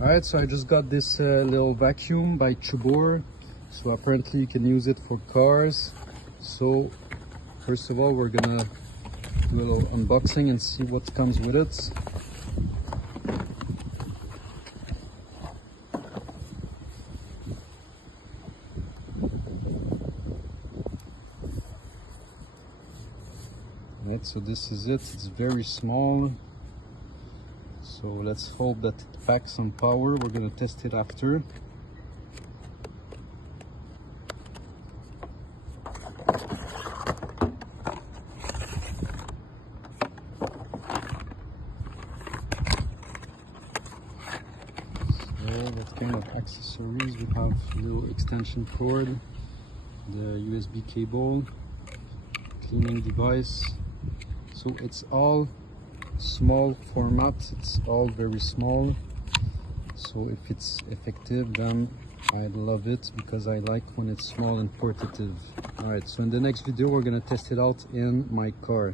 Alright, so I just got this little vacuum by Chuboor. So apparently you can use it for cars. So first of all, we're gonna do a little unboxing and see what comes with it. Right, so this is it. It's very small. So let's hope that it packs some power. We're gonna test it after. So what kind of accessories? We have a little extension cord, the USB cable, cleaning device. So it's all small format, it's all very small. So if it's effective, then I love it, because I like when it's small and portative. All right, so in the next video we're gonna test it out in my car.